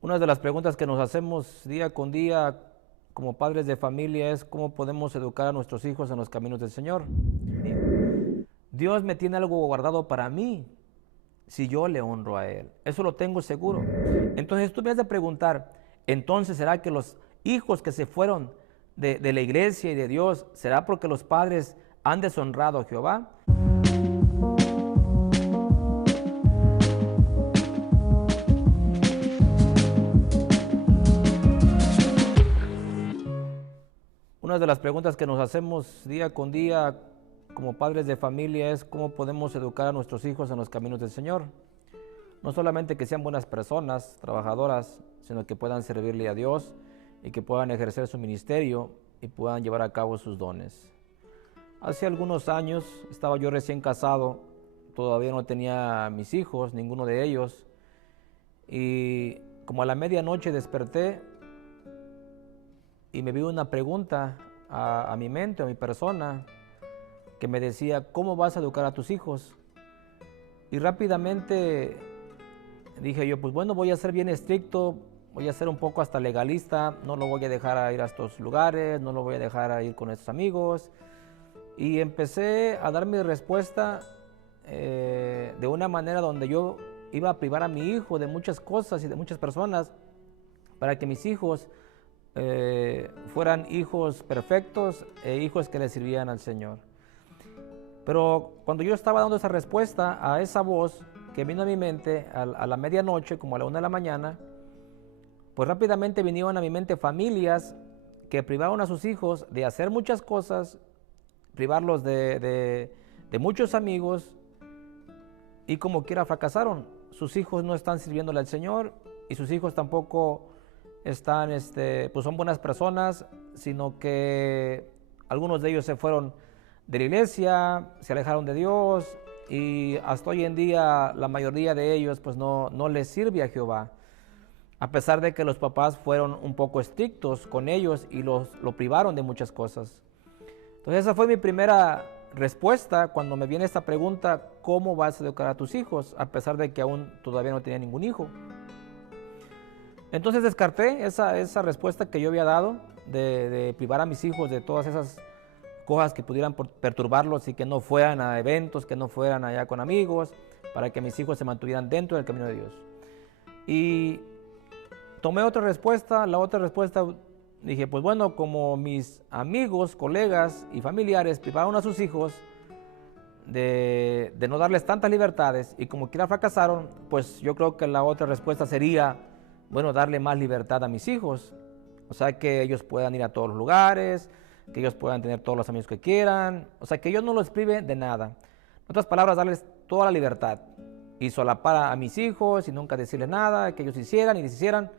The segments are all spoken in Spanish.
Una de las preguntas que nos hacemos día con día como padres de familia es cómo podemos educar a nuestros hijos en los caminos del Señor. Dios me tiene algo guardado para mí si yo le honro a Él. Eso lo tengo seguro. Entonces tú me has de preguntar, entonces ¿será que los hijos que se fueron de la iglesia y de Dios, será porque los padres han deshonrado a Jehová? Una de las preguntas que nos hacemos día con día como padres de familia es cómo podemos educar a nuestros hijos en los caminos del Señor. No solamente que sean buenas personas, trabajadoras, sino que puedan servirle a Dios y que puedan ejercer su ministerio y puedan llevar a cabo sus dones. Hace algunos años estaba yo recién casado, todavía no tenía mis hijos, ninguno de ellos, y como a la medianoche desperté y me vino una pregunta a mi mente, a mi persona, que me decía, ¿cómo vas a educar a tus hijos? Y rápidamente dije yo, pues bueno, voy a ser bien estricto, voy a ser un poco hasta legalista, no lo voy a dejar a ir a estos lugares, no lo voy a dejar a ir con estos amigos. Y empecé a dar mi respuesta de una manera donde yo iba a privar a mi hijo de muchas cosas y de muchas personas para que mis hijos fueran hijos perfectos e hijos que le sirvieran al Señor. Pero cuando yo estaba dando esa respuesta a esa voz que vino a mi mente a la medianoche, como a la 1 de la mañana, pues rápidamente vinieron a mi mente familias que privaron a sus hijos de hacer muchas cosas, privarlos de muchos amigos y como quiera fracasaron. Sus hijos no están sirviéndole al Señor y sus hijos tampoco están, pues son buenas personas, sino que algunos de ellos se fueron de la iglesia, se alejaron de Dios y hasta hoy en día la mayoría de ellos pues no les sirve a Jehová. A pesar de que los papás fueron un poco estrictos con ellos y lo privaron de muchas cosas. Entonces esa fue mi primera respuesta cuando me viene esta pregunta, ¿cómo vas a educar a tus hijos? A pesar de que aún todavía no tenía ningún hijo. Entonces descarté esa respuesta que yo había dado de privar a mis hijos de todas esas cosas que pudieran perturbarlos y que no fueran a eventos, que no fueran allá con amigos, para que mis hijos se mantuvieran dentro del camino de Dios. Y tomé otra respuesta, la otra respuesta dije, pues bueno, como mis amigos, colegas y familiares privaron a sus hijos de no darles tantas libertades y como quiera fracasaron, pues yo creo que la otra respuesta sería, bueno, darle más libertad a mis hijos. O sea, que ellos puedan ir a todos los lugares, que ellos puedan tener todos los amigos que quieran. O sea, que yo no los prive de nada. En otras palabras, darles toda la libertad. Y solapar a mis hijos y nunca decirles nada, que ellos hicieran y deshicieran,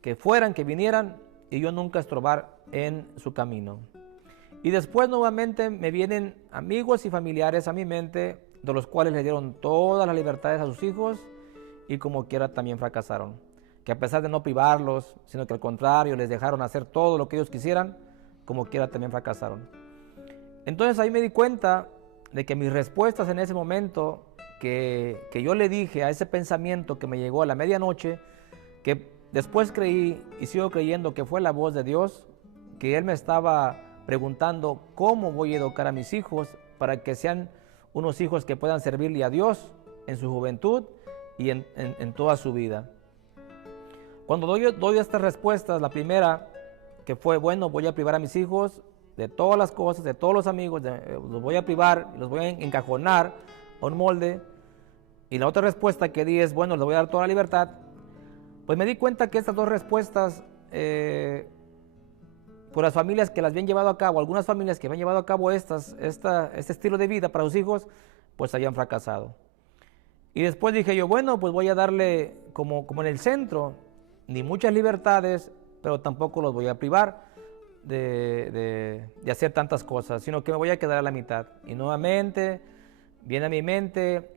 que fueran, que vinieran, y yo nunca estorbar en su camino. Y después nuevamente me vienen amigos y familiares a mi mente, de los cuales le dieron todas las libertades a sus hijos y como quiera también fracasaron. Que a pesar de no privarlos, sino que al contrario les dejaron hacer todo lo que ellos quisieran, como quiera también fracasaron. Entonces ahí me di cuenta de que mis respuestas en ese momento que yo le dije a ese pensamiento que me llegó a la medianoche, que después creí y sigo creyendo que fue la voz de Dios, que Él me estaba preguntando cómo voy a educar a mis hijos para que sean unos hijos que puedan servirle a Dios en su juventud y en toda su vida. Cuando doy estas respuestas, la primera que fue, bueno, voy a privar a mis hijos de todas las cosas, de todos los amigos, los voy a privar, los voy a encajonar a un molde. Y la otra respuesta que di es, bueno, les voy a dar toda la libertad. Pues me di cuenta que estas dos respuestas, por las familias que las habían llevado a cabo, algunas familias que habían llevado a cabo este estilo de vida para sus hijos, pues habían fracasado. Y después dije yo, bueno, pues voy a darle como en el centro, ni muchas libertades, pero tampoco los voy a privar de hacer tantas cosas, sino que me voy a quedar a la mitad. Y nuevamente viene a mi mente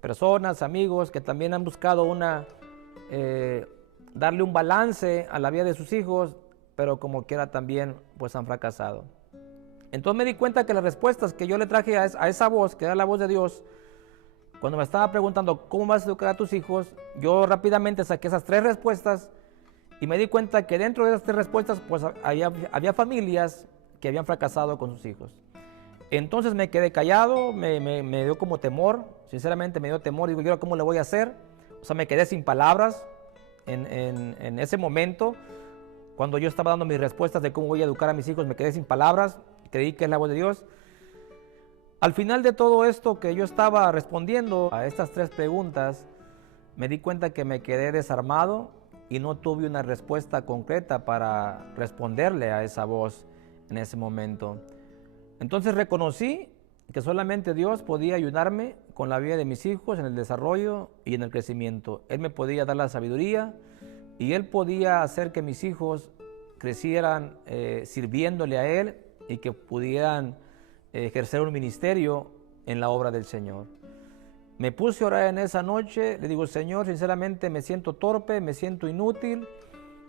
personas, amigos que también han buscado darle un balance a la vida de sus hijos, pero como quiera también pues han fracasado. Entonces me di cuenta que las respuestas que yo le traje a esa voz, que era la voz de Dios, cuando me estaba preguntando cómo vas a educar a tus hijos, yo rápidamente saqué esas 3 respuestas y me di cuenta que dentro de esas 3 respuestas pues había familias que habían fracasado con sus hijos. Entonces me quedé callado, me dio como temor, sinceramente me dio temor, digo, ¿yo cómo le voy a hacer? O sea, me quedé sin palabras en ese momento. Cuando yo estaba dando mis respuestas de cómo voy a educar a mis hijos, me quedé sin palabras, creí que es la voz de Dios. Al final de todo esto que yo estaba respondiendo a estas 3 preguntas, me di cuenta que me quedé desarmado y no tuve una respuesta concreta para responderle a esa voz en ese momento. Entonces reconocí que solamente Dios podía ayudarme con la vida de mis hijos en el desarrollo y en el crecimiento. Él me podía dar la sabiduría y Él podía hacer que mis hijos crecieran sirviéndole a Él y que pudieran ejercer un ministerio en la obra del Señor. Me puse a orar en esa noche, le digo, Señor, sinceramente me siento torpe, me siento inútil.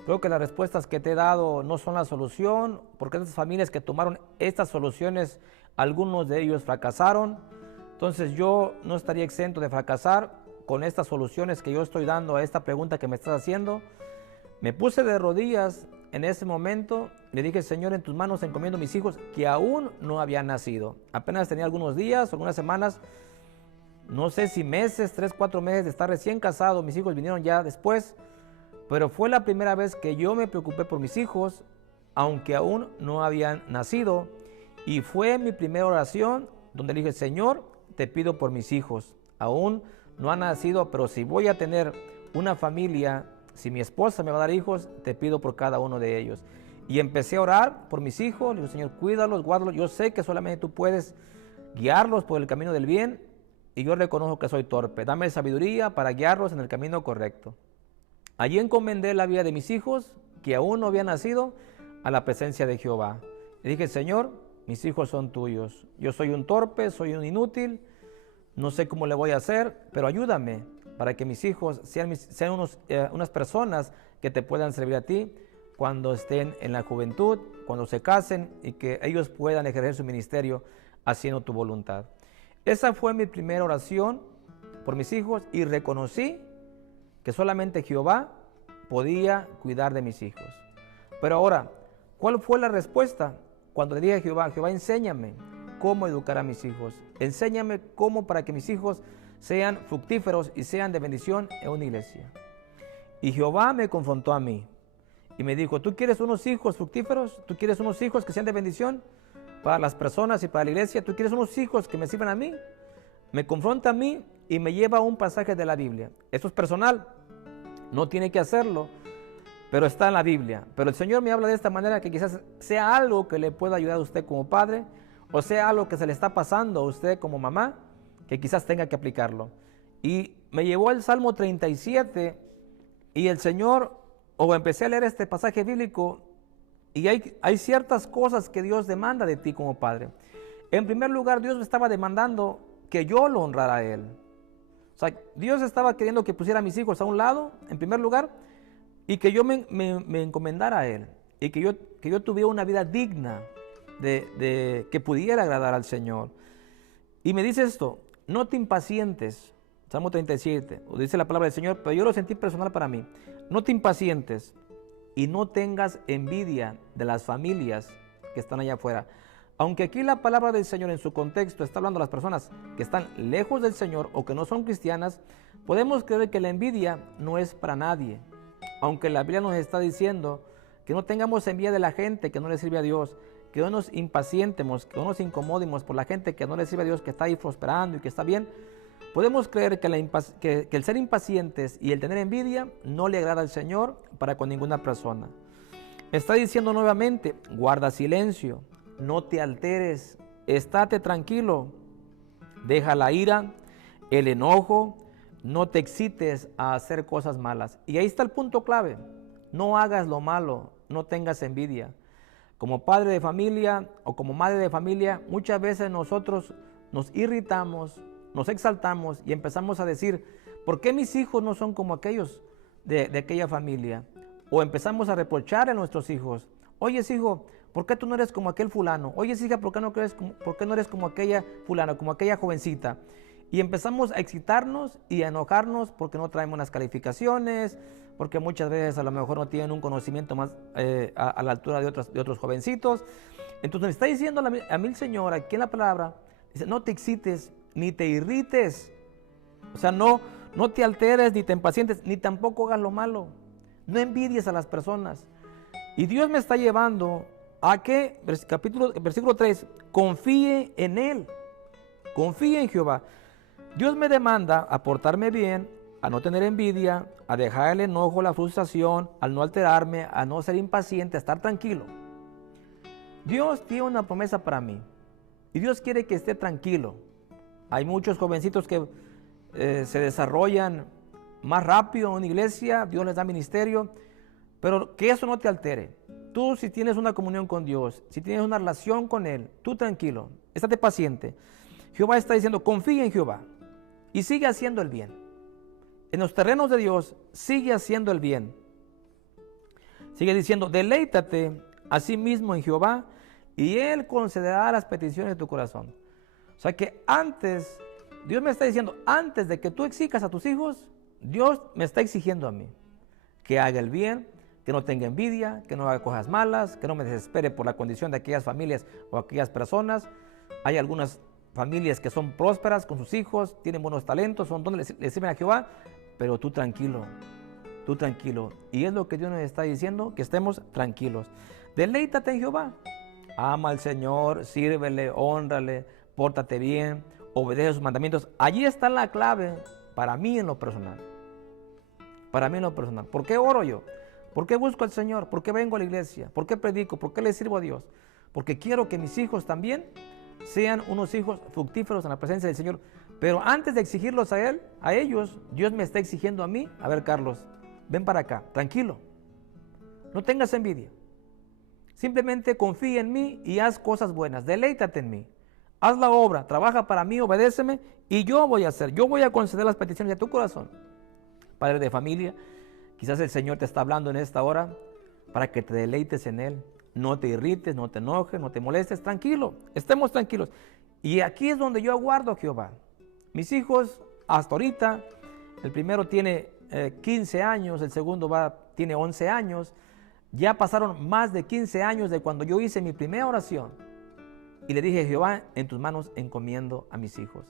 Creo que las respuestas que te he dado no son la solución, porque estas familias que tomaron estas soluciones, algunos de ellos fracasaron. Entonces yo no estaría exento de fracasar con estas soluciones que yo estoy dando a esta pregunta que me estás haciendo. Me puse de rodillas en ese momento, le dije, Señor, en tus manos encomiendo mis hijos que aún no habían nacido. Apenas tenía algunos días, algunas semanas, no sé si meses, 3, 4 meses de estar recién casado. Mis hijos vinieron ya después. Pero fue la primera vez que yo me preocupé por mis hijos, aunque aún no habían nacido. Y fue mi primera oración donde le dije, Señor, te pido por mis hijos. Aún no han nacido, pero si voy a tener una familia, si mi esposa me va a dar hijos, te pido por cada uno de ellos. Y empecé a orar por mis hijos. Le digo, Señor, cuídalos, guárdalos. Yo sé que solamente tú puedes guiarlos por el camino del bien. Y yo reconozco que soy torpe. Dame sabiduría para guiarlos en el camino correcto. Allí encomendé la vida de mis hijos, que aún no habían nacido, a la presencia de Jehová. Le dije, Señor, mis hijos son tuyos. Yo soy un torpe, soy un inútil, no sé cómo le voy a hacer, pero ayúdame para que mis hijos sean unas personas que te puedan servir a ti cuando estén en la juventud, cuando se casen y que ellos puedan ejercer su ministerio haciendo tu voluntad. Esa fue mi primera oración por mis hijos y reconocí que solamente Jehová podía cuidar de mis hijos. Pero ahora, ¿cuál fue la respuesta? Cuando le dije a Jehová, Jehová, enséñame cómo educar a mis hijos. Enséñame cómo para que mis hijos sean fructíferos y sean de bendición en una iglesia. Y Jehová me confrontó a mí y me dijo, ¿tú quieres unos hijos fructíferos? ¿Tú quieres unos hijos que sean de bendición para las personas y para la iglesia? ¿Tú quieres unos hijos que me sirvan a mí? Me confronta a mí y me lleva a un pasaje de la Biblia. Esto es personal, no tiene que hacerlo, pero está en la Biblia. Pero el Señor me habla de esta manera que quizás sea algo que le pueda ayudar a usted como padre, o sea algo que se le está pasando a usted como mamá, que quizás tenga que aplicarlo. Y me llevó al Salmo 37 y el Señor, o empecé a leer este pasaje bíblico, y hay ciertas cosas que Dios demanda de ti como padre. En primer lugar, Dios me estaba demandando que yo lo honrara a Él. O sea, Dios estaba queriendo que pusiera a mis hijos a un lado, en primer lugar, y que yo me encomendara a Él, y que yo tuviera una vida digna de que pudiera agradar al Señor. Y me dice esto, no te impacientes, Salmo 37, o dice la palabra del Señor, pero yo lo sentí personal para mí. No te impacientes y no tengas envidia de las familias que están allá afuera. Aunque aquí la palabra del Señor en su contexto está hablando a las personas que están lejos del Señor o que no son cristianas, podemos creer que la envidia no es para nadie. Aunque la Biblia nos está diciendo que no tengamos envidia de la gente que no le sirve a Dios, que no nos impacientemos, que no nos incomodemos por la gente que no le sirve a Dios, que está ahí prosperando y que está bien, podemos creer que el ser impacientes y el tener envidia no le agrada al Señor para con ninguna persona. Está diciendo nuevamente, guarda silencio, no te alteres, estate tranquilo, deja la ira, el enojo, no te excites a hacer cosas malas. Y ahí está el punto clave, no hagas lo malo, no tengas envidia. Como padre de familia o como madre de familia, muchas veces nosotros nos irritamos, nos exaltamos y empezamos a decir, ¿por qué mis hijos no son como aquellos de aquella familia? O empezamos a reprochar a nuestros hijos, oye hijo, ¿por qué tú no eres como aquel fulano? Oye hija, ¿por qué no eres como aquella fulana, como aquella jovencita? Y empezamos a excitarnos y a enojarnos porque no traen buenas calificaciones, porque muchas veces a lo mejor no tienen un conocimiento más a la altura de otros jovencitos. Entonces me está diciendo a mí el Señor aquí en la palabra, dice, no te excites ni te irrites. O sea, no te alteres ni te impacientes, ni tampoco hagas lo malo. No envidies a las personas. Y Dios me está llevando a que, versículo 3, confíe en Él. Confíe en Jehová. Dios me demanda a portarme bien, a no tener envidia, a dejar el enojo, la frustración, al no alterarme, a no ser impaciente, a estar tranquilo. Dios tiene una promesa para mí y Dios quiere que esté tranquilo. Hay muchos jovencitos que se desarrollan más rápido en una iglesia, Dios les da ministerio, pero que eso no te altere. Tú, si tienes una comunión con Dios, si tienes una relación con Él, tú tranquilo, estate paciente. Jehová está diciendo, confía en Jehová y sigue haciendo el bien. En los terrenos de Dios, sigue haciendo el bien. Sigue diciendo, deleítate a sí mismo en Jehová y Él concederá las peticiones de tu corazón. O sea que antes, Dios me está diciendo, antes de que tú exijas a tus hijos, Dios me está exigiendo a mí que haga el bien, que no tenga envidia, que no haga cosas malas, que no me desespere por la condición de aquellas familias o aquellas personas. Hay algunas familias que son prósperas con sus hijos, tienen buenos talentos, son dones, le sirven a Jehová, pero tú tranquilo. Y es lo que Dios nos está diciendo, que estemos tranquilos. Deleítate en Jehová. Ama al Señor, sírvele, hónrale, pórtate bien, obedece sus mandamientos. Allí está la clave para mí en lo personal. ¿Por qué oro yo? ¿Por qué busco al Señor? ¿Por qué vengo a la iglesia? ¿Por qué predico? ¿Por qué le sirvo a Dios? Porque quiero que mis hijos también sean unos hijos fructíferos en la presencia del Señor. Pero antes de exigirlos a ellos, Dios me está exigiendo a mí. A ver, Carlos, ven para acá, tranquilo. No tengas envidia. Simplemente confía en mí y haz cosas buenas. Deleítate en mí. Haz la obra, trabaja para mí, obedéceme y yo voy a conceder las peticiones de tu corazón. Padre de familia, quizás el Señor te está hablando en esta hora para que te deleites en Él. No te irrites, no te enojes, no te molestes, tranquilo, estemos tranquilos. Y aquí es donde yo aguardo a Jehová. Mis hijos, hasta ahorita, el primero tiene 15 años, el segundo tiene 11 años. Ya pasaron más de 15 años de cuando yo hice mi primera oración. Y le dije, Jehová, en tus manos encomiendo a mis hijos.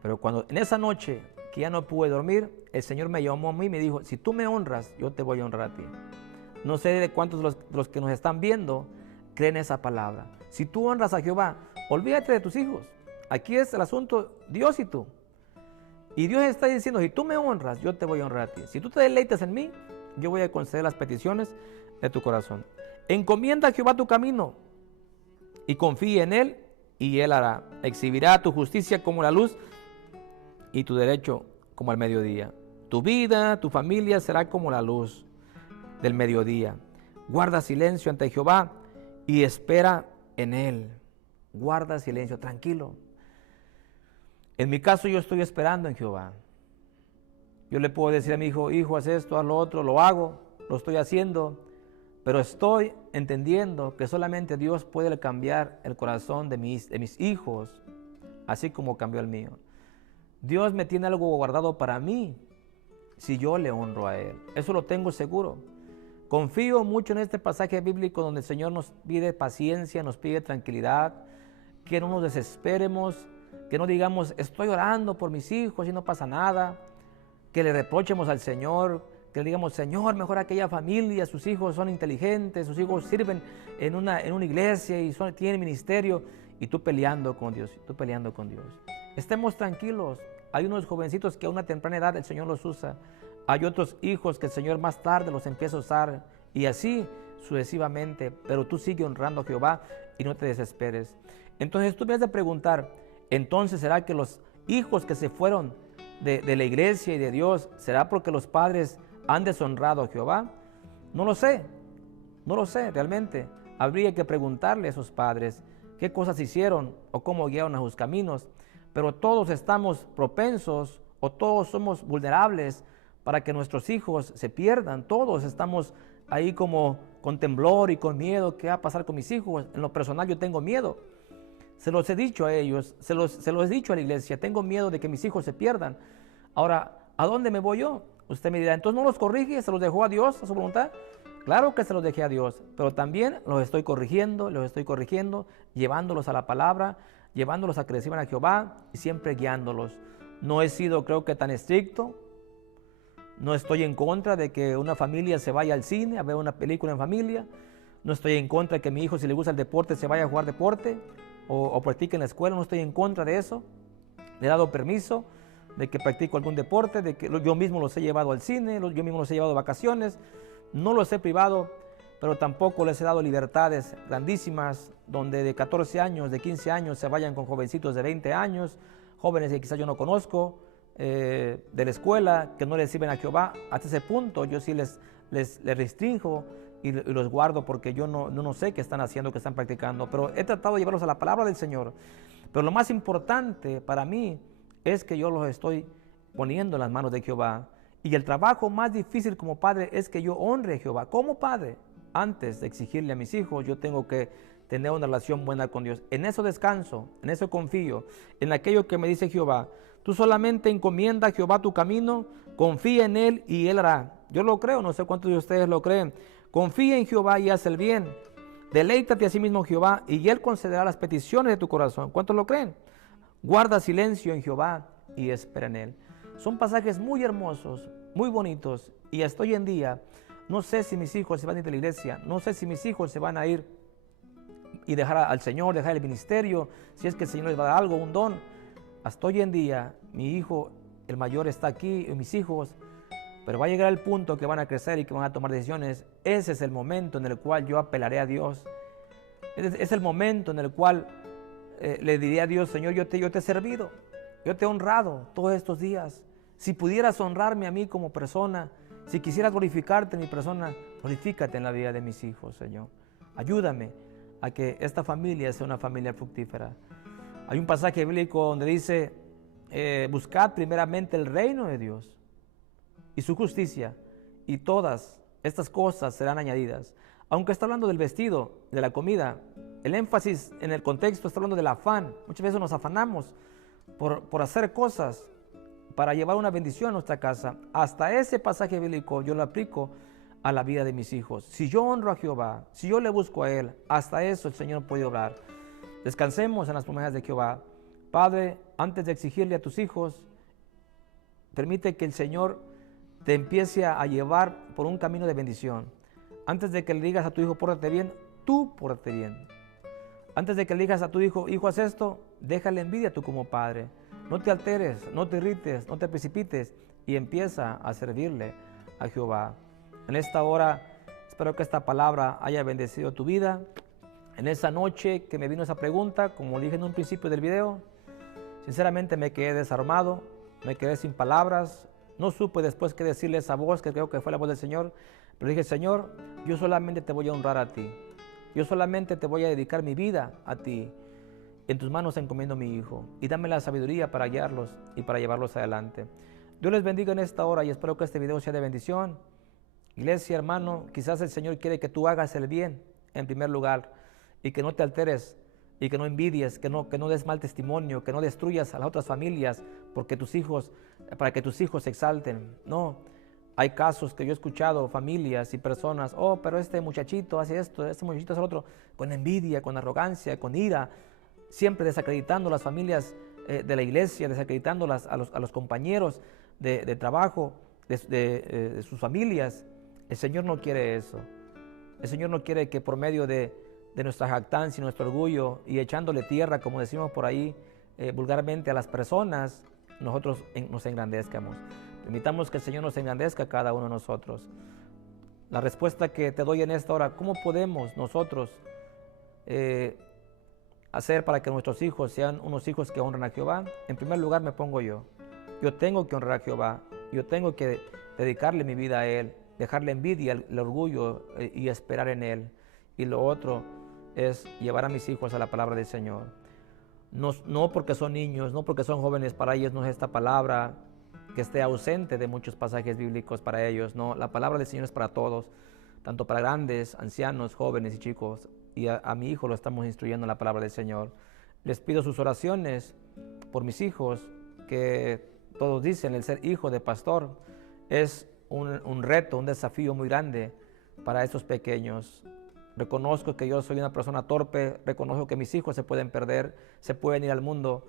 Pero cuando en esa noche que ya no pude dormir, el Señor me llamó a mí y me dijo, si tú me honras, yo te voy a honrar a ti. No sé de cuántos los que nos están viendo creen esa palabra. Si tú honras a Jehová, olvídate de tus hijos. Aquí es el asunto, Dios y tú. Y Dios está diciendo, si tú me honras, yo te voy a honrar a ti. Si tú te deleitas en mí, yo voy a conceder las peticiones de tu corazón. Encomienda a Jehová tu camino y confía en Él y Él hará. Exhibirá tu justicia como la luz y tu derecho como el mediodía. Tu vida, tu familia será como la luz del mediodía. Guarda silencio ante Jehová y espera en Él. Guarda silencio, tranquilo. En mi caso yo estoy esperando en Jehová. Yo le puedo decir a mi hijo, hijo, haz esto, haz lo otro, lo hago, lo estoy haciendo, pero estoy entendiendo que solamente Dios puede cambiar el corazón de mis hijos, así como cambió el mío. Dios me tiene algo guardado para mí si yo le honro a Él. Eso lo tengo seguro. Confío mucho en este pasaje bíblico donde el Señor nos pide paciencia, nos pide tranquilidad, que no nos desesperemos, que no digamos, estoy orando por mis hijos y no pasa nada, que le reprochemos al Señor, que le digamos, Señor, mejor aquella familia, sus hijos son inteligentes, sus hijos sirven en una iglesia y tienen ministerio, y tú peleando con Dios, Estemos tranquilos. Hay unos jovencitos que a una temprana edad el Señor los usa. Hay otros hijos que el Señor más tarde los empieza a usar. Y así sucesivamente. Pero tú sigue honrando a Jehová y no te desesperes. Entonces tú me has de preguntar, entonces ¿será que los hijos que se fueron de la iglesia y de Dios, será porque los padres han deshonrado a Jehová? No lo sé realmente. Habría que preguntarle a esos padres qué cosas hicieron o cómo guiaron a sus caminos. Pero todos estamos propensos o todos somos vulnerables para que nuestros hijos se pierdan. Todos estamos ahí como con temblor y con miedo. ¿Qué va a pasar con mis hijos? En lo personal yo tengo miedo. Se los he dicho a ellos, se los he dicho a la iglesia, tengo miedo de que mis hijos se pierdan. Ahora, ¿a dónde me voy yo? Usted me dirá, entonces no los corrige, se los dejó a Dios, a su voluntad. Claro que se los dejé a Dios, pero también los estoy corrigiendo, llevándolos a la palabra, llevándolos a que reciban a Jehová y siempre guiándolos. No he sido, creo que, tan estricto. No estoy en contra de que una familia se vaya al cine a ver una película en familia. No estoy en contra de que mi hijo, si le gusta el deporte, se vaya a jugar deporte o practique en la escuela. No estoy en contra de eso. Le he dado permiso de que practico algún deporte, de que yo mismo los he llevado al cine, yo mismo los he llevado a vacaciones. No los he privado, pero tampoco les he dado libertades grandísimas, donde de 14 años, de 15 años se vayan con jovencitos de 20 años, jóvenes que quizás yo no conozco, de la escuela, que no les sirven a Jehová. Hasta ese punto yo sí les restringo y los guardo, porque yo no sé qué están haciendo, qué están practicando, pero he tratado de llevarlos a la palabra del Señor. Pero lo más importante para mí es que yo los estoy poniendo en las manos de Jehová. Y el trabajo más difícil como padre es que yo honre a Jehová. Como padre, antes de exigirle a mis hijos, yo tengo que tener una relación buena con Dios. En eso descanso, en eso confío, en aquello que me dice Jehová. Tú solamente encomienda a Jehová tu camino, confía en Él y Él hará. Yo lo creo, no sé cuántos de ustedes lo creen. Confía en Jehová y haz el bien. Deleítate a sí mismo Jehová y Él concederá las peticiones de tu corazón. ¿Cuántos lo creen? Guarda silencio en Jehová y espera en Él. Son pasajes muy hermosos, muy bonitos, y hasta hoy en día no sé si mis hijos se van a ir de la iglesia, no sé si mis hijos se van a ir y dejar al Señor, dejar el ministerio, si es que el Señor les va a dar algo, un don. Hasta hoy en día mi hijo, el mayor, está aquí, y mis hijos, pero va a llegar el punto que van a crecer y que van a tomar decisiones. Ese es el momento en el cual yo apelaré a Dios. Es el momento en el cual le diré a Dios: Señor, yo te he servido, yo te he honrado todos estos días. Si pudieras honrarme a mí como persona, si quisieras glorificarte en mi persona, glorifícate en la vida de mis hijos, Señor. Ayúdame a que esta familia sea una familia fructífera. Hay un pasaje bíblico donde dice, buscad primeramente el reino de Dios y su justicia, y todas estas cosas serán añadidas. Aunque está hablando del vestido, de la comida, el énfasis en el contexto está hablando del afán. Muchas veces nos afanamos por hacer cosas para llevar una bendición a nuestra casa. Hasta ese pasaje bíblico yo lo aplico a la vida de mis hijos. Si yo honro a Jehová, si yo le busco a Él, hasta eso el Señor puede obrar. Descansemos en las promesas de Jehová. Padre, antes de exigirle a tus hijos, permite que el Señor te empiece a llevar por un camino de bendición. Antes de que le digas a tu hijo, pórtate bien, tú pórtate bien. Antes de que le digas a tu hijo, hijo, haz esto, déjale envidia tú como padre. No te alteres, no te irrites, no te precipites y empieza a servirle a Jehová. En esta hora, espero que esta palabra haya bendecido tu vida. En esa noche que me vino esa pregunta, como dije en un principio del video, sinceramente me quedé desarmado, me quedé sin palabras. No supe después qué decirle esa voz, que creo que fue la voz del Señor. Pero dije, Señor, yo solamente te voy a honrar a ti. Yo solamente te voy a dedicar mi vida a ti. En tus manos encomiendo a mi hijo y dame la sabiduría para guiarlos y para llevarlos adelante. Dios les bendiga en esta hora y espero que este video sea de bendición. Iglesia, hermano, quizás el Señor quiere que tú hagas el bien en primer lugar y que no te alteres y que no envidies, que no des mal testimonio, que no destruyas a las otras familias porque para que tus hijos se exalten. No, hay casos que yo he escuchado, familias y personas, pero este muchachito hace esto, este muchachito hace lo otro, con envidia, con arrogancia, con ira, siempre desacreditando las familias de la iglesia, desacreditando a los compañeros de trabajo, de sus familias. El Señor no quiere eso. El Señor no quiere que por medio de nuestra jactancia y nuestro orgullo y echándole tierra, como decimos por ahí vulgarmente, a las personas, nosotros nos engrandezcamos. Permitamos que el Señor nos engrandezca a cada uno de nosotros. La respuesta que te doy en esta hora, ¿cómo podemos nosotros hacer para que nuestros hijos sean unos hijos que honran a Jehová? En primer lugar me pongo yo. Yo tengo que honrar a Jehová. Yo tengo que dedicarle mi vida a Él, dejarle envidia, el orgullo y esperar en Él. Y lo otro es llevar a mis hijos a la palabra del Señor. No porque son niños, no porque son jóvenes, para ellos no es esta palabra que esté ausente de muchos pasajes bíblicos para ellos. No, la palabra del Señor es para todos, tanto para grandes, ancianos, jóvenes y chicos. Y a mi hijo lo estamos instruyendo en la palabra del Señor. Les pido sus oraciones por mis hijos, que todos dicen el ser hijo de pastor es un reto, un desafío muy grande para estos pequeños. Reconozco que yo soy una persona torpe, reconozco que mis hijos se pueden perder, se pueden ir al mundo,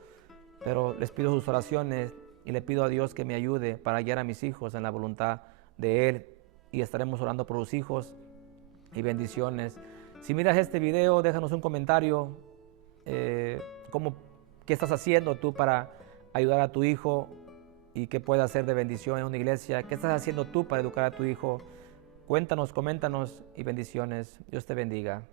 pero les pido sus oraciones y le pido a Dios que me ayude para guiar a mis hijos en la voluntad de Él, y estaremos orando por los hijos y bendiciones. Si miras este video, déjanos un comentario, qué estás haciendo tú para ayudar a tu hijo y qué puede hacer de bendición en una iglesia. ¿Qué estás haciendo tú para educar a tu hijo? Cuéntanos, coméntanos y bendiciones. Dios te bendiga.